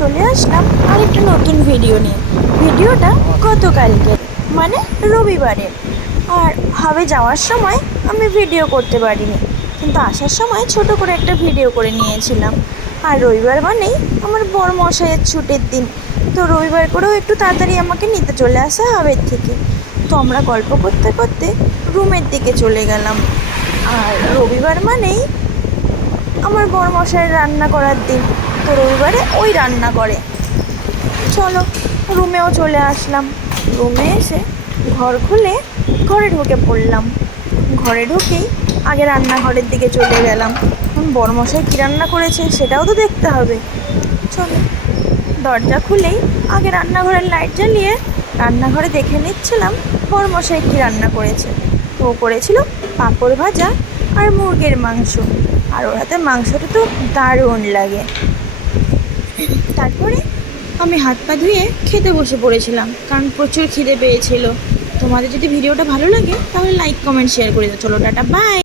চলে আসলাম আরেকটা নতুন ভিডিও নিয়ে। ভিডিওটা গতকালকে মানে রবিবারে। আর হাবে যাওয়ার সময় আমি ভিডিও করতে পারিনি, কিন্তু আসার সময় ছোট করে একটা ভিডিও করে নিয়েছিলাম। আর রবিবার মানেই আমার বড়মশাইয়ের ছুটির দিন, তো রবিবার করেও একটু তাড়াতাড়ি আমাকে নিতে চলে আসা হাবের থেকে। তো আমরা গল্প করতে করতে রুমের দিকে চলে গেলাম। আর রবিবার মানেই আমার বড়মশাইয়ের রান্না করার দিন, তো রবিবারে ওই রান্না করে। চলো রুমেও চলে আসলাম। রুমে এসে ঘর খুলে ঘরে ঢুকে পড়লাম। ঘরে ঢুকেই আগে রান্নাঘরের দিকে চলে গেলাম। বড়মশাই কী রান্না করেছে সেটাও তো দেখতে হবে। চলো দরজা খুলেই আগে রান্নাঘরের লাইট জ্বালিয়ে রান্নাঘরে দেখে নিচ্ছিলাম বড়মশাই কী রান্না করেছে। ও করেছিল পাঁপড় ভাজা আর মুরগির মাংস, আর ওর হাতে মাংসটা তো দারুণ লাগে। তারপরে আমি হাত পা ধুয়ে খেতে বসে পড়েছিলাম, কারণ প্রচুর খিদে পেয়েছিল। তোমাদের যদি ভিডিওটা ভালো লাগে তাহলে লাইক কমেন্ট শেয়ার করে দাও। চলো টাটা বাই।